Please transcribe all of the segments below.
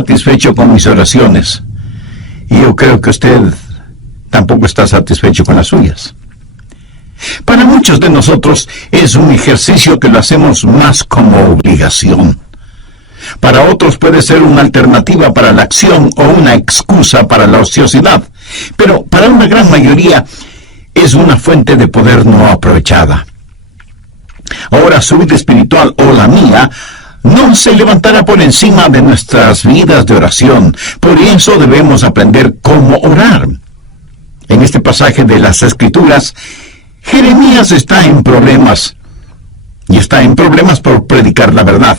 satisfecho con mis oraciones. Y yo creo que usted tampoco está satisfecho con las suyas. Para muchos de nosotros es un ejercicio que lo hacemos más como obligación. Para otros puede ser una alternativa para la acción o una excusa para la ociosidad. Pero para una gran mayoría es una fuente de poder no aprovechada. Ahora su vida espiritual o la mía no se levantará por encima de nuestras vidas de oración. Por eso debemos aprender cómo orar. En este pasaje de las Escrituras, Jeremías está en problemas. Y está en problemas por predicar la verdad.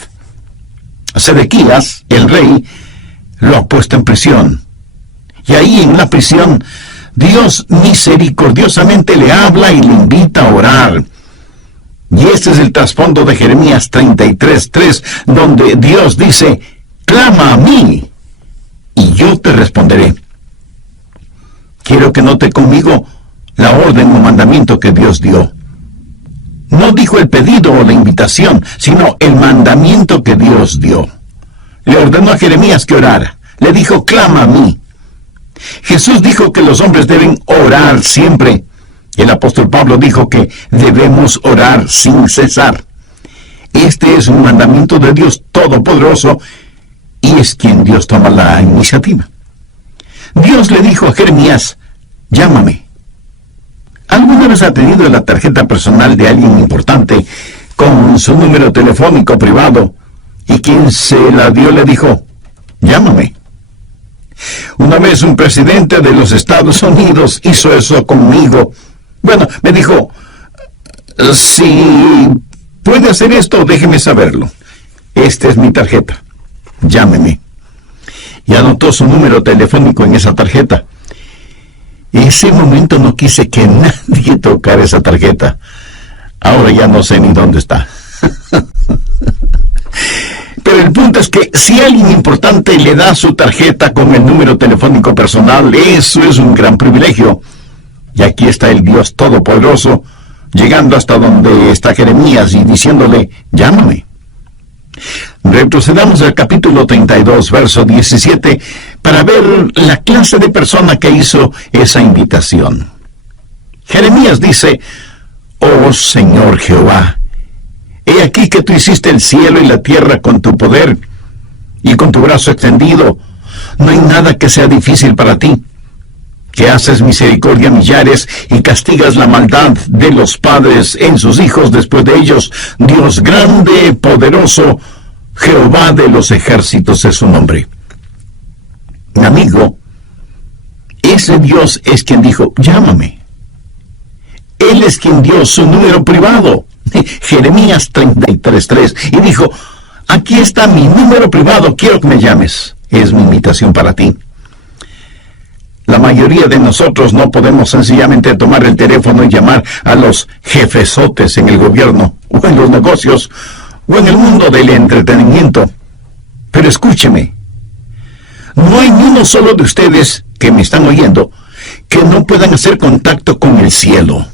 Sedequías, el rey, lo ha puesto en prisión. Y ahí en la prisión, Dios misericordiosamente le habla y le invita a orar. Y este es el trasfondo de Jeremías 33:3, donde Dios dice, clama a mí, y yo te responderé. Quiero que note conmigo la orden o mandamiento que Dios dio. No dijo el pedido o la invitación, sino el mandamiento que Dios dio. Le ordenó a Jeremías que orara. Le dijo, clama a mí. Jesús dijo que los hombres deben orar siempre. El apóstol Pablo dijo que debemos orar sin cesar. Este es un mandamiento de Dios Todopoderoso y es quien Dios toma la iniciativa. Dios le dijo a Jeremías, llámame. ¿Alguna vez ha tenido la tarjeta personal de alguien importante con su número telefónico privado y quien se la dio le dijo, llámame? Una vez un presidente de los Estados Unidos hizo eso conmigo. Bueno, me dijo, si puede hacer esto, déjeme saberlo. Esta es mi tarjeta. Llámeme. Y anotó su número telefónico en esa tarjeta. Ese momento no quise que nadie tocara esa tarjeta. Ahora ya no sé ni dónde está. Pero el punto es que si alguien importante le da su tarjeta con el número telefónico personal, eso es un gran privilegio. Y aquí está el Dios Todopoderoso, llegando hasta donde está Jeremías y diciéndole, llámame. Retrocedamos al capítulo 32, verso 17, para ver la clase de persona que hizo esa invitación. Jeremías dice, oh Señor Jehová, he aquí que tú hiciste el cielo y la tierra con tu poder y con tu brazo extendido. No hay nada que sea difícil para ti. Que haces misericordia a millares y castigas la maldad de los padres en sus hijos después de ellos. Dios grande, poderoso, Jehová de los ejércitos es su nombre. Mi amigo, ese Dios es quien dijo, llámame. Él es quien dio su número privado, Jeremías 33:3, y dijo, aquí está mi número privado, quiero que me llames. Es mi invitación para ti. La mayoría de nosotros no podemos sencillamente tomar el teléfono y llamar a los jefesotes en el gobierno, o en los negocios, o en el mundo del entretenimiento. Pero escúcheme, no hay ni uno solo de ustedes que me están oyendo que no puedan hacer contacto con el cielo.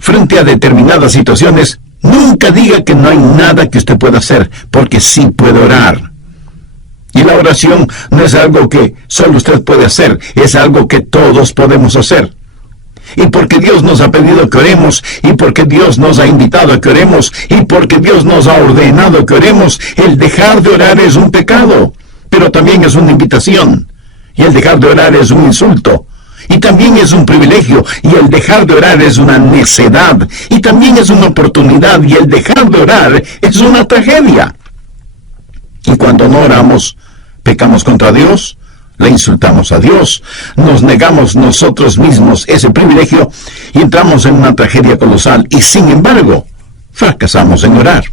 Frente a determinadas situaciones, nunca diga que no hay nada que usted pueda hacer, porque sí puede orar. Y la oración no es algo que solo usted puede hacer, es algo que todos podemos hacer. Y porque Dios nos ha pedido que oremos, y porque Dios nos ha invitado a que oremos, y porque Dios nos ha ordenado que oremos, el dejar de orar es un pecado, pero también es una invitación. Y el dejar de orar es un insulto, y también es un privilegio, y el dejar de orar es una necedad, y también es una oportunidad, y el dejar de orar es una tragedia. Y cuando no oramos, pecamos contra Dios, le insultamos a Dios, nos negamos nosotros mismos ese privilegio y entramos en una tragedia colosal y sin embargo, fracasamos en orar.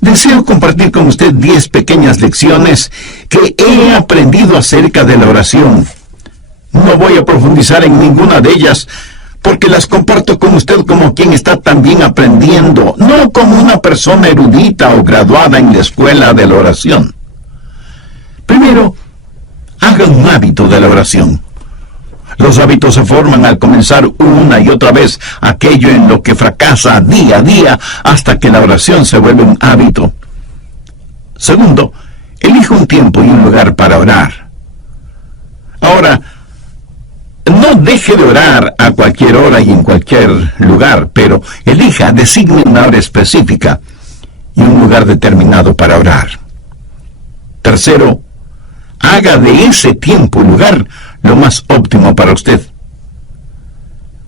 Deseo compartir con usted 10 pequeñas lecciones que he aprendido acerca de la oración. No voy a profundizar en ninguna de ellas porque las comparto con usted como quien está también aprendiendo, no como una persona erudita o graduada en la escuela de la oración. Primero, haga un hábito de la oración. Los hábitos se forman al comenzar una y otra vez aquello en lo que fracasa día a día hasta que la oración se vuelve un hábito. Segundo, elija un tiempo y un lugar para orar. Ahora, no deje de orar a cualquier hora y en cualquier lugar, pero elija, designe una hora específica y un lugar determinado para orar. Tercero, haga de ese tiempo y lugar lo más óptimo para usted.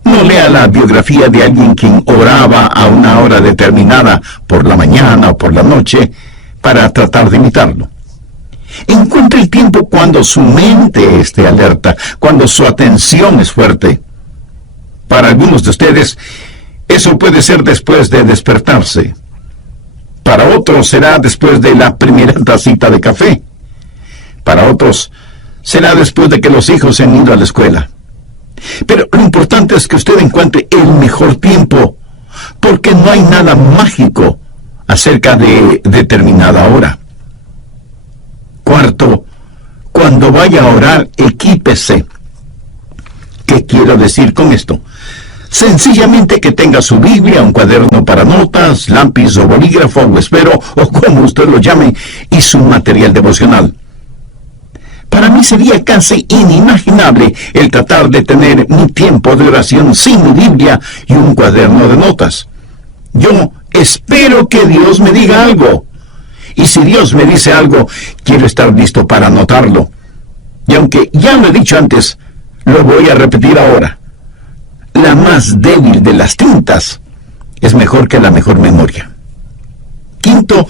No lea la biografía de alguien quien oraba a una hora determinada por la mañana o por la noche para tratar de imitarlo. Encuentre el tiempo cuando su mente esté alerta, cuando su atención es fuerte. Para algunos de ustedes, eso puede ser después de despertarse. Para otros será después de la primera tacita de café. Para otros será después de que los hijos se han ido a la escuela. Pero lo importante es que usted encuentre el mejor tiempo, porque no hay nada mágico acerca de determinada hora. Cuarto, cuando vaya a orar, equípese. ¿Qué quiero decir con esto? Sencillamente que tenga su Biblia, un cuaderno para notas, lápiz o bolígrafo o esfero, o como usted lo llame, y su material devocional. Para mí sería casi inimaginable el tratar de tener mi tiempo de oración sin mi Biblia y un cuaderno de notas. Yo espero que Dios me diga algo. Y si Dios me dice algo, quiero estar listo para anotarlo. Y aunque ya lo he dicho antes, lo voy a repetir ahora. La más débil de las tintas es mejor que la mejor memoria. Quinto,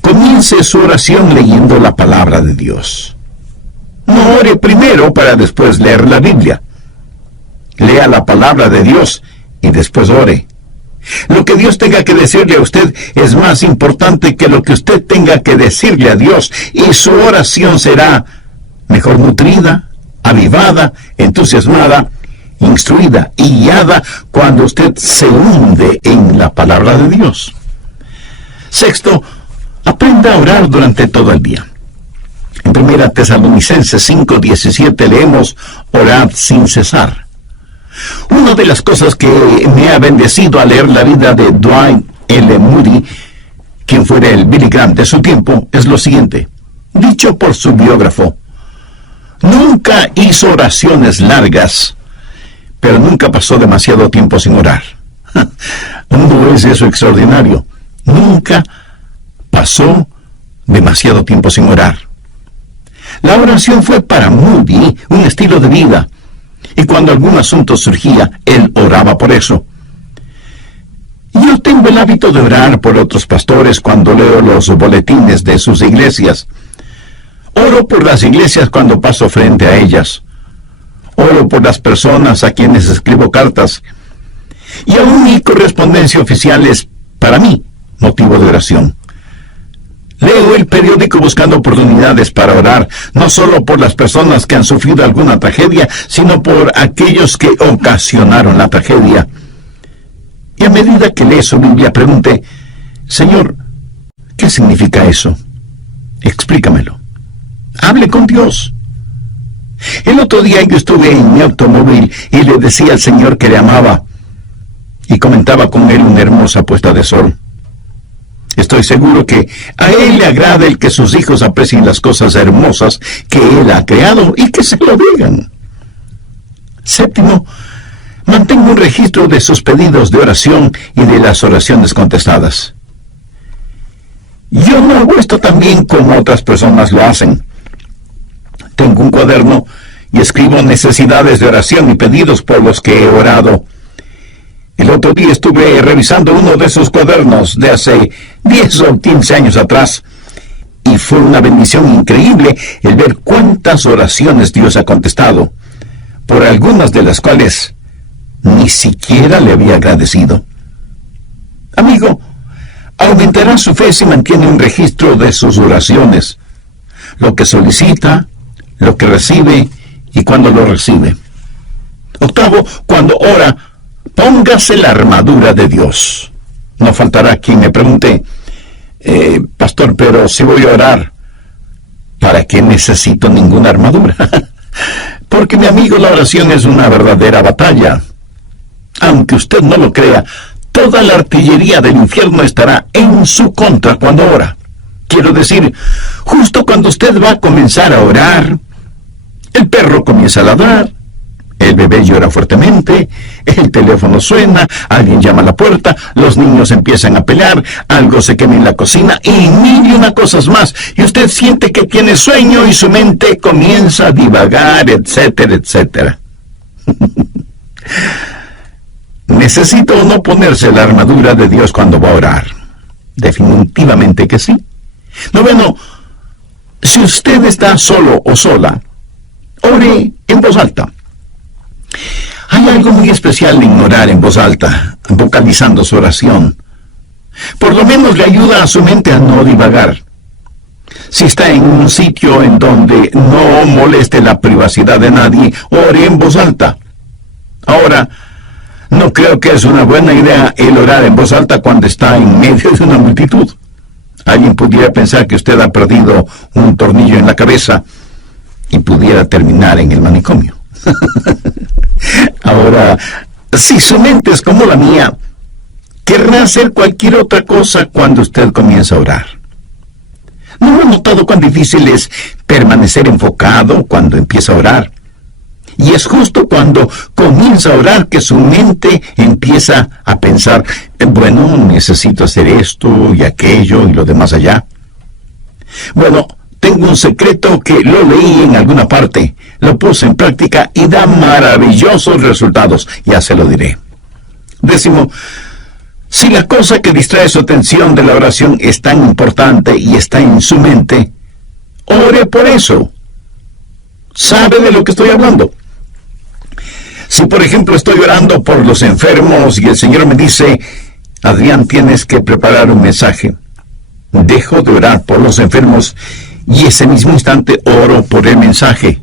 comience su oración leyendo la palabra de Dios. No ore primero para después leer la Biblia. Lea la palabra de Dios y después ore. Lo que Dios tenga que decirle a usted es más importante que lo que usted tenga que decirle a Dios, y su oración será mejor nutrida, avivada, entusiasmada, instruida y guiada cuando usted se hunde en la palabra de Dios. Sexto, aprenda a orar durante todo el día. En 1 Tesalonicenses 5:17 leemos: orad sin cesar. Una de las cosas que me ha bendecido al leer la vida de Dwight L. Moody, quien fuera el Billy Graham de su tiempo, es lo siguiente. Dicho por su biógrafo, nunca hizo oraciones largas, pero nunca pasó demasiado tiempo sin orar. ¿No es eso extraordinario? Nunca pasó demasiado tiempo sin orar. La oración fue para Moody un estilo de vida, y cuando algún asunto surgía, él oraba por eso. Yo tengo el hábito de orar por otros pastores cuando leo los boletines de sus iglesias. Oro por las iglesias cuando paso frente a ellas. Oro por las personas a quienes escribo cartas. Y aún mi correspondencia oficial es, para mí, motivo de oración. Leo el periódico buscando oportunidades para orar, no solo por las personas que han sufrido alguna tragedia, sino por aquellos que ocasionaron la tragedia. Y a medida que lee su Biblia, pregunte: Señor, ¿qué significa eso? Explícamelo. Hable con Dios. El otro día yo estuve en mi automóvil y le decía al Señor que le amaba, y comentaba con él una hermosa puesta de sol. Estoy seguro que a Él le agrada el que sus hijos aprecien las cosas hermosas que Él ha creado y que se lo digan. Séptimo, mantenga un registro de sus pedidos de oración y de las oraciones contestadas. Yo no hago esto tan bien como otras personas lo hacen. Tengo un cuaderno y escribo necesidades de oración y pedidos por los que he orado. El otro día estuve revisando uno de esos cuadernos de hace 10 o 15 años atrás, y fue una bendición increíble el ver cuántas oraciones Dios ha contestado, por algunas de las cuales ni siquiera le había agradecido. Amigo, aumentará su fe si mantiene un registro de sus oraciones, lo que solicita, lo que recibe y cuando lo recibe. Octavo, cuando ora, póngase la armadura de Dios. No faltará quien me pregunte: pastor, pero si voy a orar, ¿para qué necesito ninguna armadura? Porque, mi amigo, la oración es una verdadera batalla. Aunque usted no lo crea, toda la artillería del infierno estará en su contra cuando ora. Quiero decir, justo cuando usted va a comenzar a orar, el perro comienza a ladrar, el bebé llora fuertemente, el teléfono suena, alguien llama a la puerta, los niños empiezan a pelear, algo se quema en la cocina y mil y una cosas más. Y usted siente que tiene sueño y su mente comienza a divagar, etcétera, etcétera. ¿Necesita o no ponerse la armadura de Dios cuando va a orar? Definitivamente que sí. Noveno, si usted está solo o sola, ore en voz alta. Hay algo muy especial en orar en voz alta, vocalizando su oración. Por lo menos le ayuda a su mente a no divagar. Si está en un sitio en donde no moleste la privacidad de nadie, ore en voz alta. Ahora, no creo que es una buena idea el orar en voz alta cuando está en medio de una multitud. Alguien pudiera pensar que usted ha perdido un tornillo en la cabeza y pudiera terminar en el manicomio. Ahora, si su mente es como la mía, querrá hacer cualquier otra cosa cuando usted comienza a orar. ¿No ha notado cuán difícil es permanecer enfocado cuando empieza a orar? Y es justo cuando comienza a orar que su mente empieza a pensar, bueno, necesito hacer esto y aquello y lo demás allá. Bueno, tengo un secreto que lo leí en alguna parte, lo puse en práctica y da maravillosos resultados, ya se lo diré. 10, si la cosa que distrae su atención de la oración es tan importante y está en su mente, ore por eso. ¿Sabe de lo que estoy hablando? Si, por ejemplo, estoy orando por los enfermos y el Señor me dice, Adrián, tienes que preparar un mensaje, dejo de orar por los enfermos y ese mismo instante oro por el mensaje.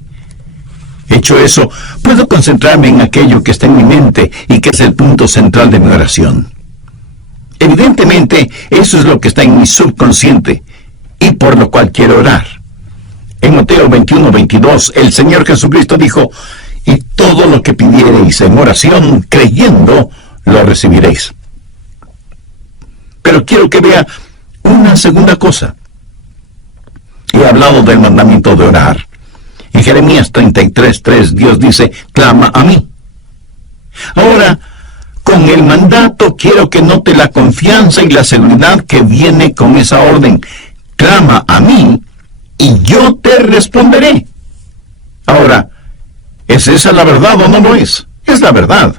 Hecho eso, puedo concentrarme en aquello que está en mi mente y que es el punto central de mi oración. Evidentemente, eso es lo que está en mi subconsciente y por lo cual quiero orar. En Mateo 21:22, el Señor Jesucristo dijo, y todo lo que pidiereis en oración, creyendo, lo recibiréis. Pero quiero que vea una segunda cosa. He hablado del mandamiento de orar. En Jeremías 33:3, Dios dice, clama a mí. Ahora, con el mandato quiero que note la confianza y la seguridad que viene con esa orden. Clama a mí y yo te responderé. Ahora, ¿es esa la verdad o no lo es? Es la verdad.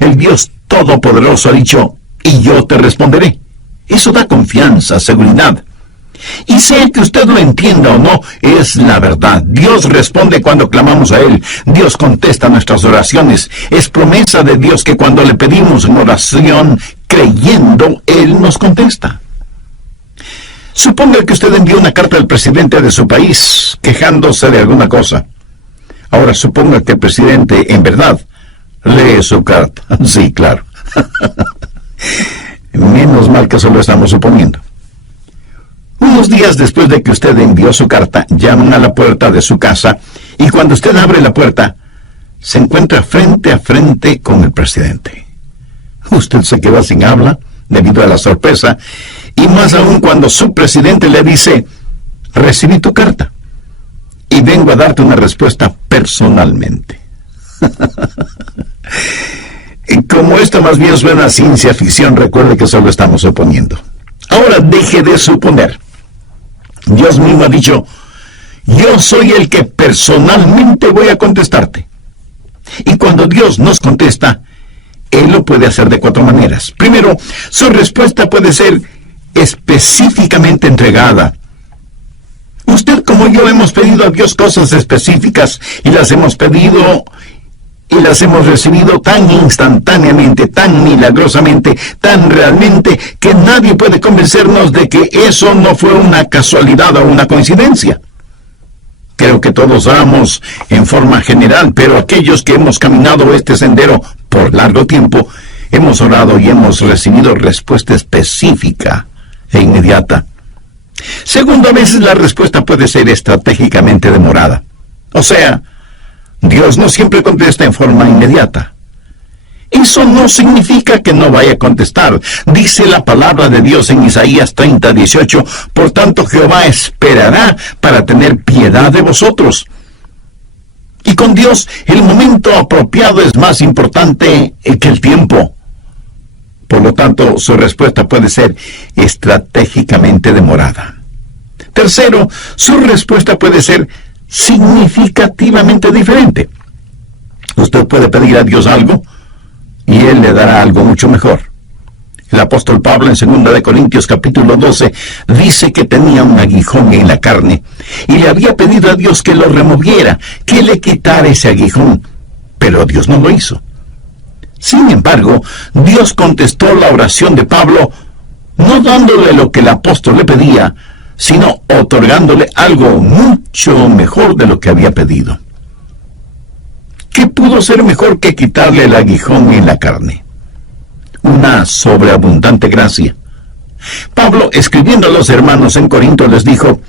El Dios Todopoderoso ha dicho, y yo te responderé. Eso da confianza, seguridad. Y sea que usted lo entienda o no, es la verdad. Dios responde cuando clamamos a Él. Dios contesta nuestras oraciones. Es promesa de Dios que cuando le pedimos en oración, creyendo, Él nos contesta. Suponga que usted envió una carta al presidente de su país, quejándose de alguna cosa. Ahora suponga que el presidente, en verdad, lee su carta. Sí, claro. Menos mal que solo estamos suponiendo. Unos días después de que usted envió su carta, llaman a la puerta de su casa y cuando usted abre la puerta, se encuentra frente a frente con el presidente. Usted se queda sin habla debido a la sorpresa y más aún cuando su presidente le dice, recibí tu carta y vengo a darte una respuesta personalmente. Y como esto más bien suena a ciencia ficción, recuerde que solo estamos suponiendo. Ahora deje de suponer. Dios mismo ha dicho, yo soy el que personalmente voy a contestarte. Y cuando Dios nos contesta, Él lo puede hacer de 4 maneras. Primero, su respuesta puede ser específicamente entregada. Usted como yo hemos pedido a Dios cosas específicas y las hemos pedido y las hemos recibido tan instantáneamente, tan milagrosamente, tan realmente, que nadie puede convencernos de que eso no fue una casualidad o una coincidencia. Creo que todos oramos en forma general, pero aquellos que hemos caminado este sendero por largo tiempo, hemos orado y hemos recibido respuesta específica e inmediata. Segundo, a veces la respuesta puede ser estratégicamente demorada. O sea, Dios no siempre contesta en forma inmediata. Eso no significa que no vaya a contestar. Dice la palabra de Dios en Isaías 30:18, por tanto Jehová esperará para tener piedad de vosotros. Y con Dios el momento apropiado es más importante que el tiempo. Por lo tanto, su respuesta puede ser estratégicamente demorada. Tercero, su respuesta puede ser significativamente diferente. Usted puede pedir a Dios algo y Él le dará algo mucho mejor. El apóstol Pablo en 2 Corintios capítulo 12 dice que tenía un aguijón en la carne y le había pedido a Dios que lo removiera, que le quitara ese aguijón, pero Dios no lo hizo. Sin embargo, Dios contestó la oración de Pablo no dándole lo que el apóstol le pedía, sino otorgándole algo mucho mejor de lo que había pedido. ¿Qué pudo ser mejor que quitarle el aguijón en la carne? Una sobreabundante gracia. Pablo, escribiendo a los hermanos en Corinto, les dijo: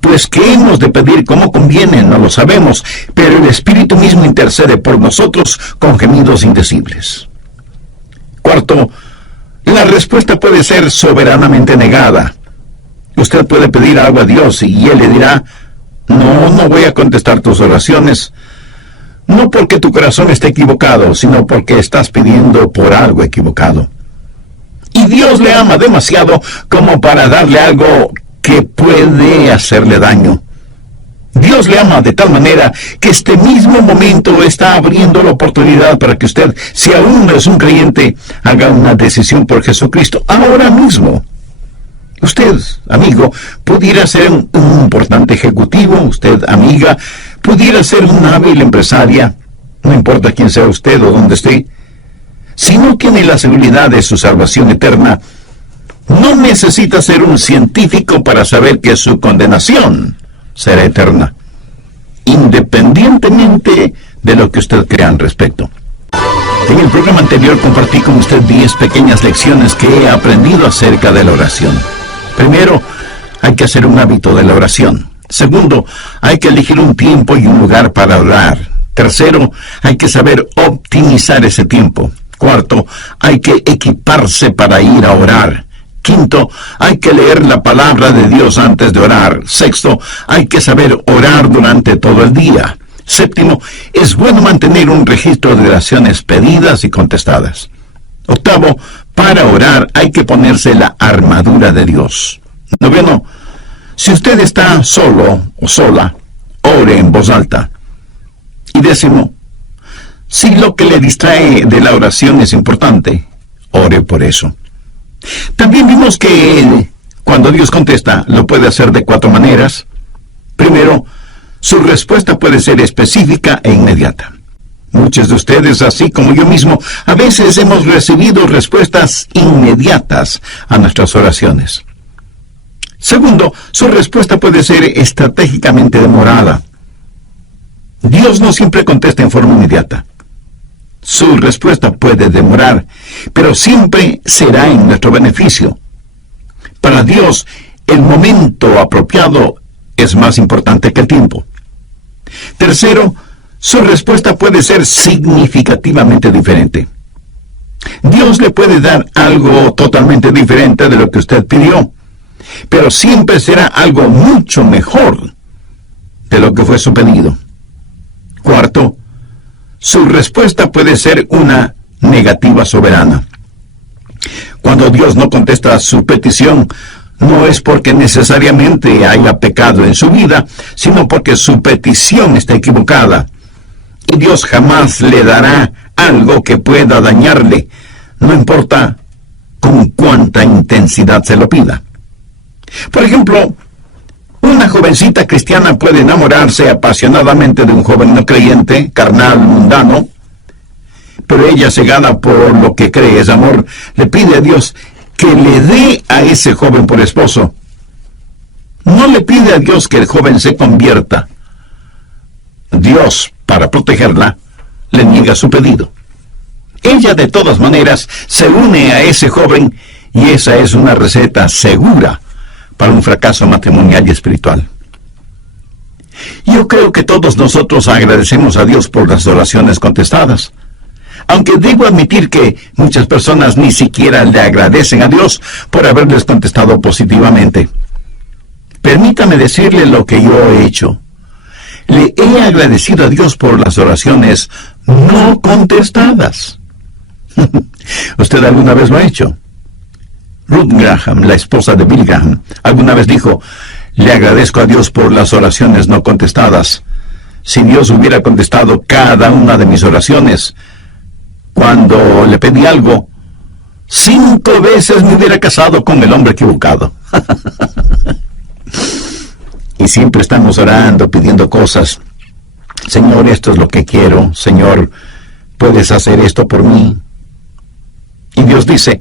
pues qué hemos de pedir como conviene, no lo sabemos, pero el Espíritu mismo intercede por nosotros con gemidos indecibles. Cuarto, la respuesta puede ser soberanamente negada. Usted puede pedir algo a Dios y Él le dirá: no voy a contestar tus oraciones. No porque tu corazón esté equivocado, sino porque estás pidiendo por algo equivocado. Y Dios le ama demasiado como para darle algo que puede hacerle daño. Dios le ama de tal manera que este mismo momento está abriendo la oportunidad para que usted, si aún no es un creyente, haga una decisión por Jesucristo ahora mismo. Usted, amigo, pudiera ser un importante ejecutivo. Usted, amiga, pudiera ser una hábil empresaria. No importa quién sea usted o dónde esté. Si no tiene la seguridad de su salvación eterna, no necesita ser un científico para saber que su condenación será eterna, independientemente de lo que usted crea al respecto. En el programa anterior compartí con usted 10 pequeñas lecciones que he aprendido acerca de la oración. Primero, hay que hacer un hábito de la oración. Segundo, hay que elegir un tiempo y un lugar para orar. Tercero, hay que saber optimizar ese tiempo. Cuarto, hay que equiparse para ir a orar. Quinto, hay que leer la palabra de Dios antes de orar. Sexto, hay que saber orar durante todo el día. Séptimo, es bueno mantener un registro de oraciones pedidas y contestadas. Octavo, para orar hay que ponerse la armadura de Dios. Noveno, si usted está solo o sola, ore en voz alta. Y décimo, si lo que le distrae de la oración es importante, ore por eso. También vimos que cuando Dios contesta, lo puede hacer de 4 maneras. Primero, su respuesta puede ser específica e inmediata. Muchos de ustedes, así como yo mismo, a veces hemos recibido respuestas inmediatas a nuestras oraciones. Segundo, su respuesta puede ser estratégicamente demorada. Dios no siempre contesta en forma inmediata. Su respuesta puede demorar, pero siempre será en nuestro beneficio. Para Dios, el momento apropiado es más importante que el tiempo. Tercero, su respuesta puede ser significativamente diferente. Dios le puede dar algo totalmente diferente de lo que usted pidió, pero siempre será algo mucho mejor de lo que fue su pedido. Cuarto, su respuesta puede ser una negativa soberana. Cuando Dios no contesta a su petición, no es porque necesariamente haya pecado en su vida, sino porque su petición está equivocada. Y Dios jamás le dará algo que pueda dañarle, no importa con cuánta intensidad se lo pida. Por ejemplo, una jovencita cristiana puede enamorarse apasionadamente de un joven no creyente, carnal, mundano, pero ella, cegada por lo que cree es amor, le pide a Dios que le dé a ese joven por esposo. No le pide a Dios que el joven se convierta. Dios, para protegerla, le niega su pedido. Ella, de todas maneras, se une a ese joven y esa es una receta segura para un fracaso matrimonial y espiritual. Yo creo que todos nosotros agradecemos a Dios por las oraciones contestadas. Aunque debo admitir que muchas personas ni siquiera le agradecen a Dios por haberles contestado positivamente. Permítame decirle lo que yo he hecho. Le he agradecido a Dios por las oraciones no contestadas. ¿Usted alguna vez lo ha hecho? Ruth Graham, la esposa de Billy Graham, alguna vez dijo: le agradezco a Dios por las oraciones no contestadas. Si Dios hubiera contestado cada una de mis oraciones, cuando le pedí algo, 5 veces me hubiera casado con el hombre equivocado. Y siempre estamos orando, pidiendo cosas. Señor, esto es lo que quiero. Señor, ¿puedes hacer esto por mí? Y Dios dice: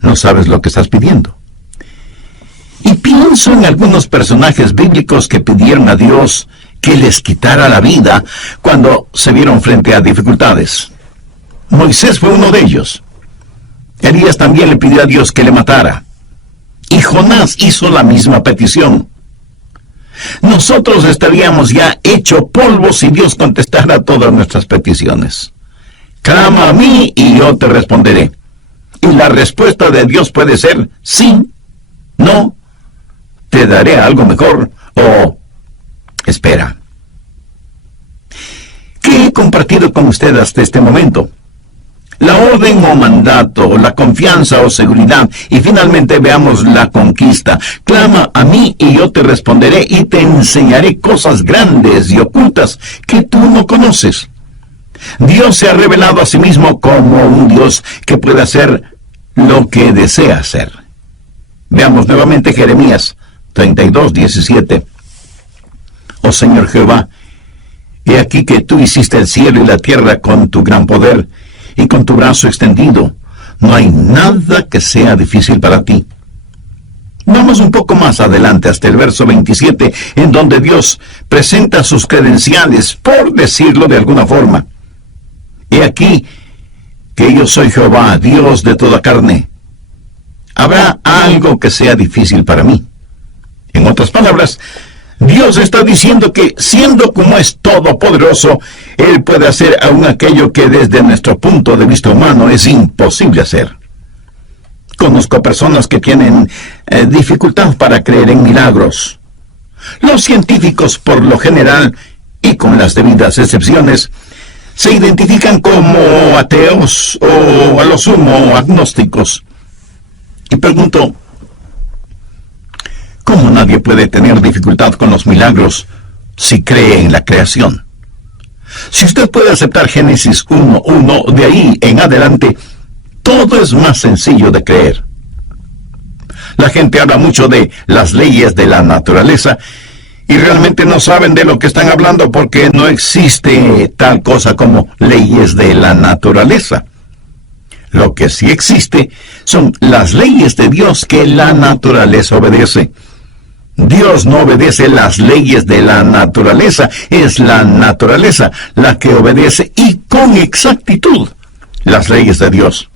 no sabes lo que estás pidiendo. Y pienso en algunos personajes bíblicos que pidieron a Dios que les quitara la vida cuando se vieron frente a dificultades. Moisés fue uno de ellos. Elías también le pidió a Dios que le matara. Y Jonás hizo la misma petición. Nosotros estaríamos ya hecho polvo si Dios contestara todas nuestras peticiones. Clama a mí y yo te responderé. Y la respuesta de Dios puede ser sí, no, te daré algo mejor o espera. ¿Qué he compartido con usted hasta este momento? La orden o mandato, la confianza o seguridad, y finalmente veamos la conquista. Clama a mí y yo te responderé y te enseñaré cosas grandes y ocultas que tú no conoces. Dios se ha revelado a sí mismo como un Dios que puede hacer lo que desea hacer. Veamos nuevamente Jeremías 32:17. Oh Señor Jehová, he aquí que tú hiciste el cielo y la tierra con tu gran poder y con tu brazo extendido. No hay nada que sea difícil para ti. Vamos un poco más adelante hasta el verso 27, en donde Dios presenta sus credenciales, por decirlo de alguna forma. He aquí que yo soy Jehová, Dios de toda carne. ¿Habrá algo que sea difícil para mí? En otras palabras, Dios está diciendo que, siendo como es todopoderoso, Él puede hacer aún aquello que desde nuestro punto de vista humano es imposible hacer. Conozco personas que tienen dificultad para creer en milagros. Los científicos, por lo general, y con las debidas excepciones, se identifican como ateos o, a lo sumo, agnósticos. Y pregunto, ¿cómo nadie puede tener dificultad con los milagros si cree en la creación? Si usted puede aceptar Génesis 1:1, de ahí en adelante, todo es más sencillo de creer. La gente habla mucho de las leyes de la naturaleza y realmente no saben de lo que están hablando porque no existe tal cosa como leyes de la naturaleza. Lo que sí existe son las leyes de Dios que la naturaleza obedece. Dios no obedece las leyes de la naturaleza, es la naturaleza la que obedece y con exactitud las leyes de Dios.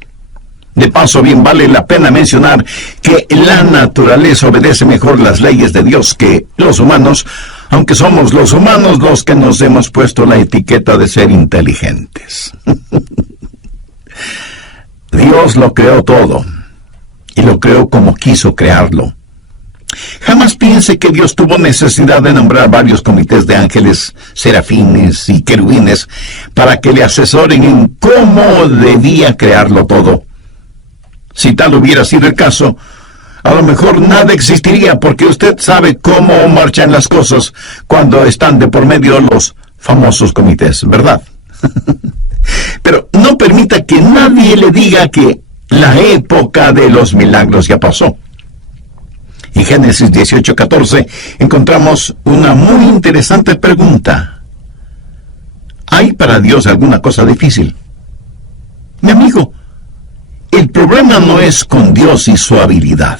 De paso, bien vale la pena mencionar que la naturaleza obedece mejor las leyes de Dios que los humanos, aunque somos los humanos los que nos hemos puesto la etiqueta de ser inteligentes. Dios lo creó todo, y lo creó como quiso crearlo. Jamás piense que Dios tuvo necesidad de nombrar varios comités de ángeles, serafines y querubines para que le asesoren en cómo debía crearlo todo. Si tal hubiera sido el caso, a lo mejor nada existiría, porque usted sabe cómo marchan las cosas cuando están de por medio los famosos comités, ¿verdad? Pero no permita que nadie le diga que la época de los milagros ya pasó. En Génesis 18:14 encontramos una muy interesante pregunta. ¿Hay para Dios alguna cosa difícil? Mi amigo, el problema no es con Dios y su habilidad.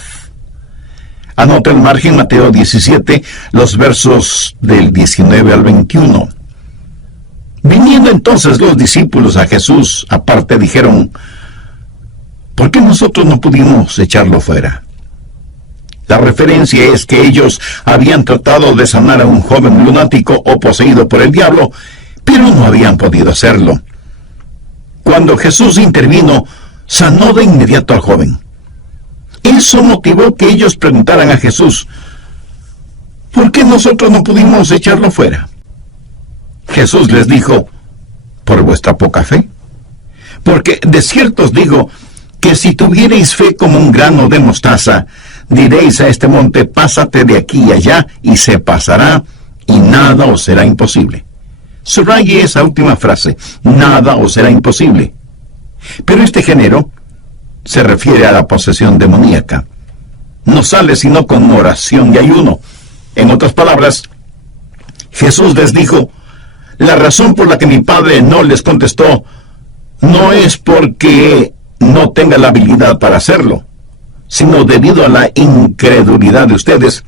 Anota en margen Mateo 17, los versos del 19 al 21. Viniendo entonces los discípulos a Jesús, aparte dijeron: ¿por qué nosotros no pudimos echarlo fuera? La referencia es que ellos habían tratado de sanar a un joven lunático o poseído por el diablo, pero no habían podido hacerlo. Cuando Jesús intervino, sanó de inmediato al joven. Eso motivó que ellos preguntaran a Jesús, ¿por qué nosotros no pudimos echarlo fuera? Jesús les dijo, por vuestra poca fe. Porque de cierto os digo que si tuvierais fe como un grano de mostaza, diréis a este monte, pásate de aquí y allá, y se pasará, y nada os será imposible. Subraye esa última frase, nada os será imposible. Pero este género se refiere a la posesión demoníaca. No sale sino con oración y ayuno. En otras palabras, Jesús les dijo, la razón por la que mi Padre no les contestó no es porque no tenga la habilidad para hacerlo, sino debido a la incredulidad de ustedes.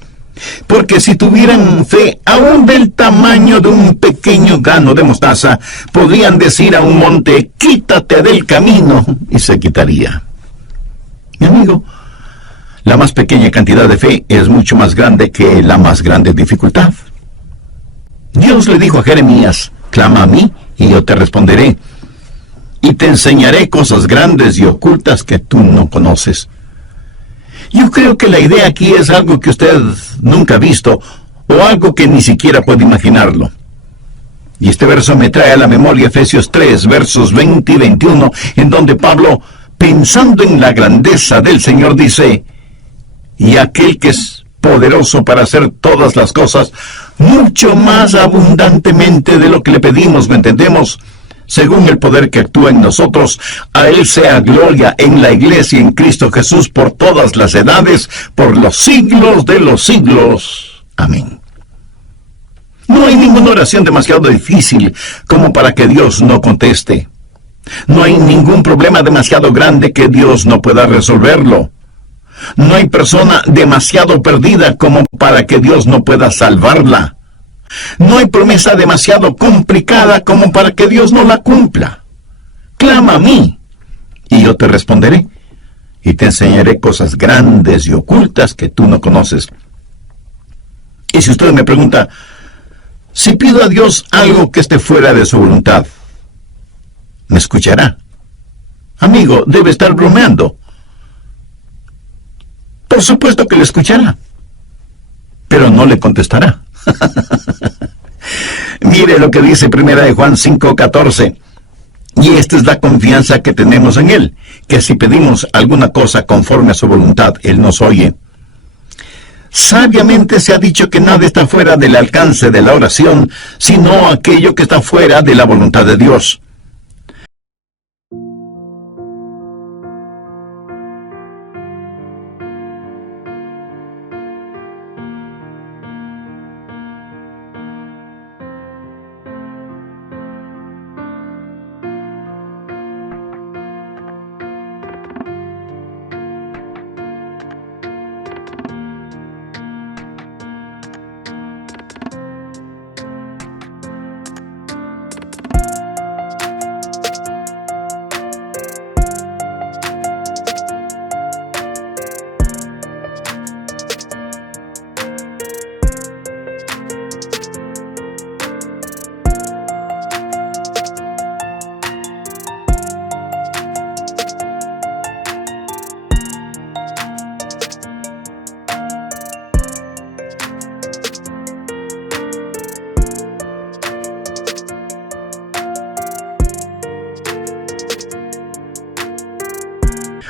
Porque si tuvieran fe aún del tamaño de un pequeño grano de mostaza, podrían decir a un monte, quítate del camino, y se quitaría. Mi amigo, la más pequeña cantidad de fe es mucho más grande que la más grande dificultad. Dios le dijo a Jeremías, clama a mí y yo te responderé, y te enseñaré cosas grandes y ocultas que tú no conoces. Yo creo que la idea aquí es algo que usted nunca ha visto, o algo que ni siquiera puede imaginarlo. Y este verso me trae a la memoria Efesios 3, versos 20 y 21, en donde Pablo, pensando en la grandeza del Señor, dice, y aquel que es poderoso para hacer todas las cosas, mucho más abundantemente de lo que le pedimos o entendemos, según el poder que actúa en nosotros, a Él sea gloria en la Iglesia en Cristo Jesús por todas las edades, por los siglos de los siglos. Amén. No hay ninguna oración demasiado difícil como para que Dios no conteste. No hay ningún problema demasiado grande que Dios no pueda resolverlo. No hay persona demasiado perdida como para que Dios no pueda salvarla. No hay promesa demasiado complicada como para que Dios no la cumpla. Clama a mí, y yo te responderé, y te enseñaré cosas grandes y ocultas que tú no conoces. Y si usted me pregunta, si pido a Dios algo que esté fuera de su voluntad, ¿me escuchará? Amigo, debe estar bromeando. Por supuesto que le escuchará, pero no le contestará. Mire lo que dice 1 Juan 5:14. Y esta es la confianza que tenemos en Él, que si pedimos alguna cosa conforme a su voluntad, Él nos oye. Sabiamente se ha dicho que nada está fuera del alcance de la oración, sino aquello que está fuera de la voluntad de Dios.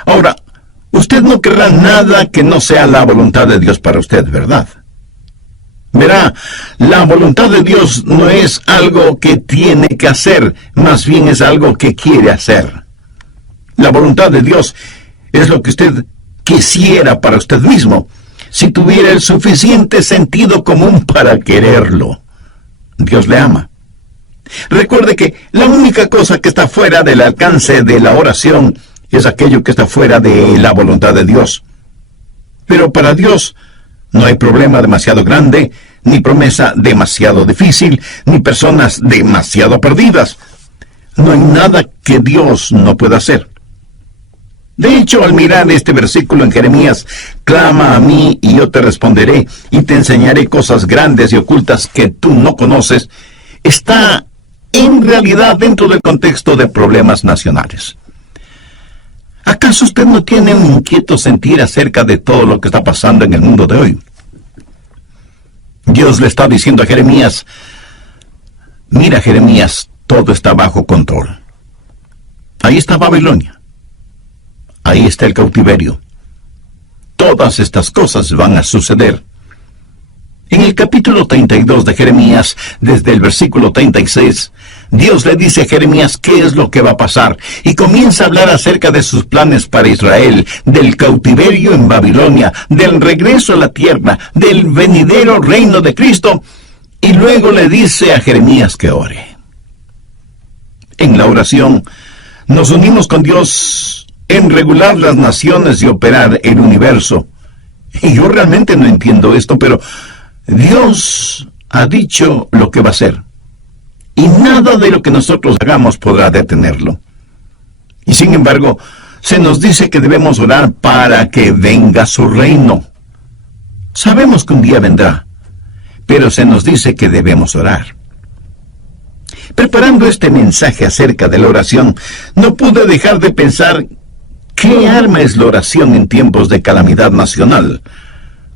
Ahora, usted no querrá nada que no sea la voluntad de Dios para usted, ¿verdad? Verá, la voluntad de Dios no es algo que tiene que hacer, más bien es algo que quiere hacer. La voluntad de Dios es lo que usted quisiera para usted mismo, si tuviera el suficiente sentido común para quererlo. Dios le ama. Recuerde que la única cosa que está fuera del alcance de la oración es aquello que está fuera de la voluntad de Dios. Pero para Dios no hay problema demasiado grande, ni promesa demasiado difícil, ni personas demasiado perdidas. No hay nada que Dios no pueda hacer. De hecho, al mirar este versículo en Jeremías, clama a mí y yo te responderé, y te enseñaré cosas grandes y ocultas que tú no conoces, está en realidad dentro del contexto de problemas nacionales. ¿Acaso usted no tiene un inquieto sentir acerca de todo lo que está pasando en el mundo de hoy? Dios le está diciendo a Jeremías: mira, Jeremías, todo está bajo control. Ahí está Babilonia. Ahí está el cautiverio. Todas estas cosas van a suceder. En el capítulo 32 de Jeremías, desde el versículo 36, Dios le dice a Jeremías qué es lo que va a pasar, y comienza a hablar acerca de sus planes para Israel, del cautiverio en Babilonia, del regreso a la tierra, del venidero reino de Cristo, y luego le dice a Jeremías que ore. En la oración, nos unimos con Dios en regular las naciones y operar el universo. Y yo realmente no entiendo esto, pero Dios ha dicho lo que va a hacer, y nada de lo que nosotros hagamos podrá detenerlo. Y sin embargo, se nos dice que debemos orar para que venga su reino. Sabemos que un día vendrá, pero se nos dice que debemos orar. Preparando este mensaje acerca de la oración, no pude dejar de pensar qué arma es la oración en tiempos de calamidad nacional,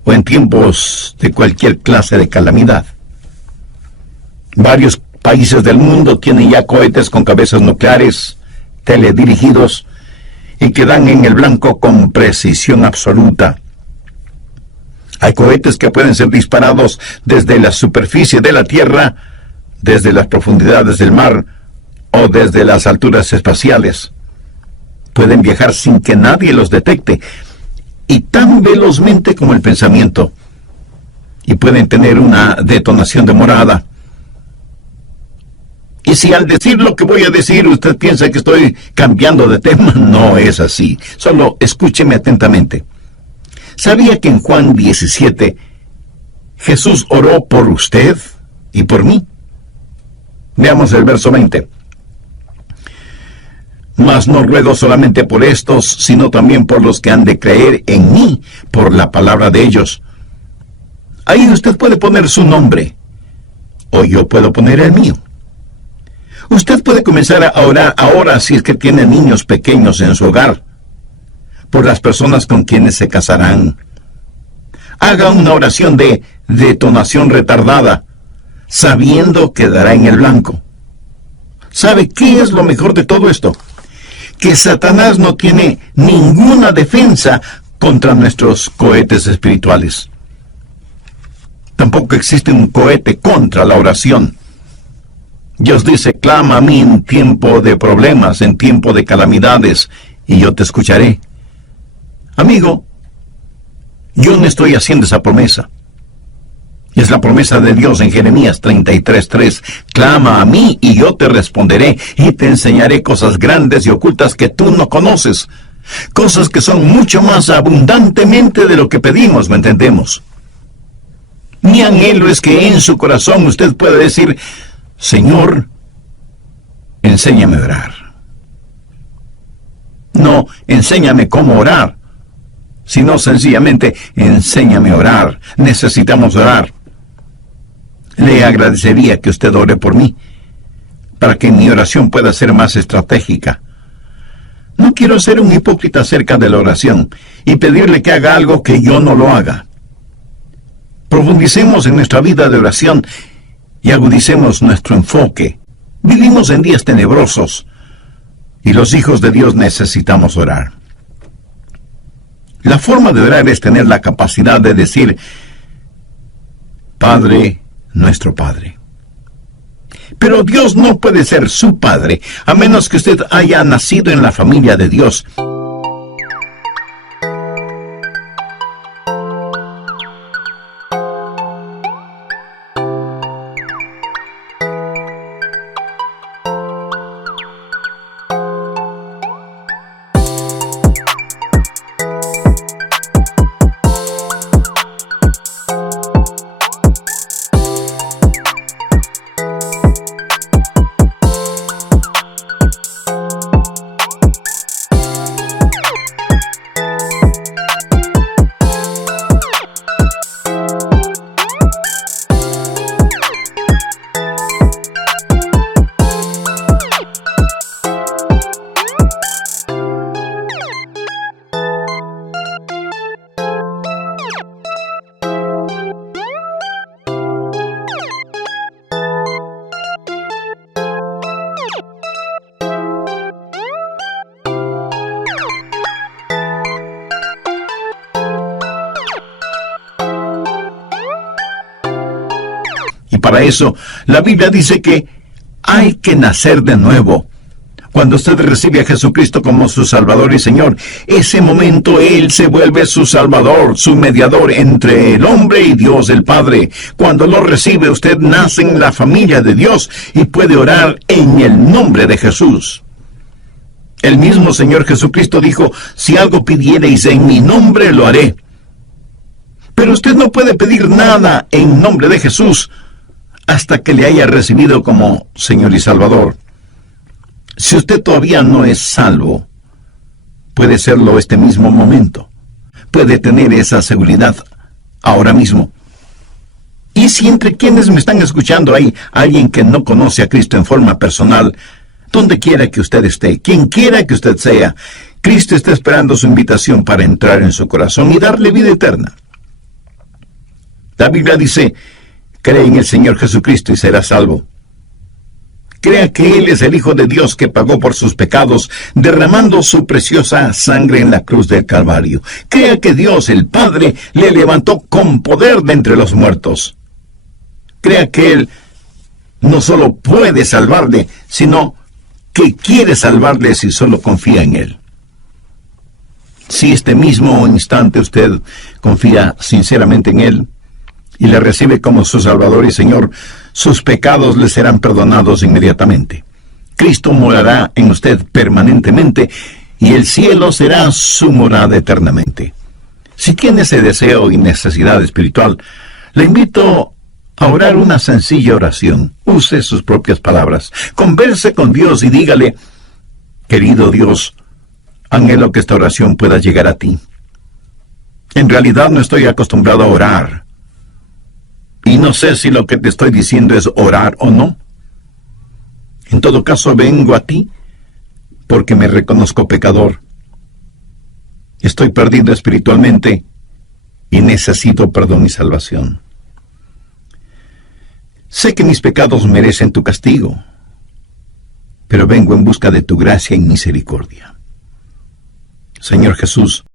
o en tiempos de cualquier clase de calamidad. Varios países del mundo tienen ya cohetes con cabezas nucleares, teledirigidos, y que dan en el blanco con precisión absoluta. Hay cohetes que pueden ser disparados desde la superficie de la Tierra, desde las profundidades del mar, o desde las alturas espaciales. Pueden viajar sin que nadie los detecte, y tan velozmente como el pensamiento, y pueden tener una detonación demorada. Y si al decir lo que voy a decir usted piensa que estoy cambiando de tema, no es así. Solo escúcheme atentamente. ¿Sabía que en Juan 17 Jesús oró por usted y por mí? Veamos el verso 20. Mas no ruego solamente por estos, sino también por los que han de creer en mí, por la palabra de ellos. Ahí usted puede poner su nombre, o yo puedo poner el mío. Usted puede comenzar a orar ahora si es que tiene niños pequeños en su hogar, por las personas con quienes se casarán. Haga una oración de detonación retardada, sabiendo que dará en el blanco. ¿Sabe qué es lo mejor de todo esto? Que Satanás no tiene ninguna defensa contra nuestros cohetes espirituales. Tampoco existe un cohete contra la oración. Dios dice: clama a mí en tiempo de problemas, en tiempo de calamidades, y yo te escucharé. Amigo, yo no estoy haciendo esa promesa. Es la promesa de Dios en Jeremías 33:3. Clama a mí y yo te responderé y te enseñaré cosas grandes y ocultas que tú no conoces. Cosas que son mucho más abundantemente de lo que pedimos, ¿me entendemos? Mi anhelo es que en su corazón usted pueda decir: Señor, enséñame a orar. No, enséñame cómo orar, sino sencillamente, enséñame a orar. Necesitamos orar. Le agradecería que usted ore por mí, para que mi oración pueda ser más estratégica. No quiero ser un hipócrita acerca de la oración y pedirle que haga algo que yo no lo haga. Profundicemos en nuestra vida de oración y agudicemos nuestro enfoque. Vivimos en días tenebrosos y los hijos de Dios necesitamos orar. La forma de orar es tener la capacidad de decir: Padre, nuestro Padre. Pero Dios no puede ser su Padre a menos que usted haya nacido en la familia de Dios. para eso, la Biblia dice que hay que nacer de nuevo. Cuando usted recibe a Jesucristo como su Salvador y Señor, ese momento Él se vuelve su Salvador, su mediador entre el hombre y Dios el Padre. Cuando lo recibe, usted nace en la familia de Dios y puede orar en el nombre de Jesús. El mismo Señor Jesucristo dijo, si algo pidiereis en mi nombre, lo haré. Pero usted no puede pedir nada en nombre de Jesús hasta que le haya recibido como Señor y Salvador. Si usted todavía no es salvo, puede serlo este mismo momento. Puede tener esa seguridad ahora mismo. Y si entre quienes me están escuchando hay alguien que no conoce a Cristo en forma personal, donde quiera que usted esté, quien quiera que usted sea, Cristo está esperando su invitación para entrar en su corazón y darle vida eterna. La Biblia dice, cree en el Señor Jesucristo y será salvo. Crea que Él es el Hijo de Dios que pagó por sus pecados, derramando su preciosa sangre en la cruz del Calvario. Crea que Dios, el Padre, le levantó con poder de entre los muertos. Crea que Él no solo puede salvarle, sino que quiere salvarle si solo confía en Él. Si este mismo instante usted confía sinceramente en Él y le recibe como su Salvador y Señor, sus pecados le serán perdonados inmediatamente. Cristo morará en usted permanentemente y el cielo será su morada eternamente. Si tiene ese deseo y necesidad espiritual, le invito a orar una sencilla oración. Use sus propias palabras. Converse con Dios y dígale, querido Dios, anhelo que esta oración pueda llegar a ti. En realidad no estoy acostumbrado a orar. Y no sé si lo que te estoy diciendo es orar o no. En todo caso, vengo a ti porque me reconozco pecador. Estoy perdido espiritualmente y necesito perdón y salvación. Sé que mis pecados merecen tu castigo, pero vengo en busca de tu gracia y misericordia. Señor Jesús,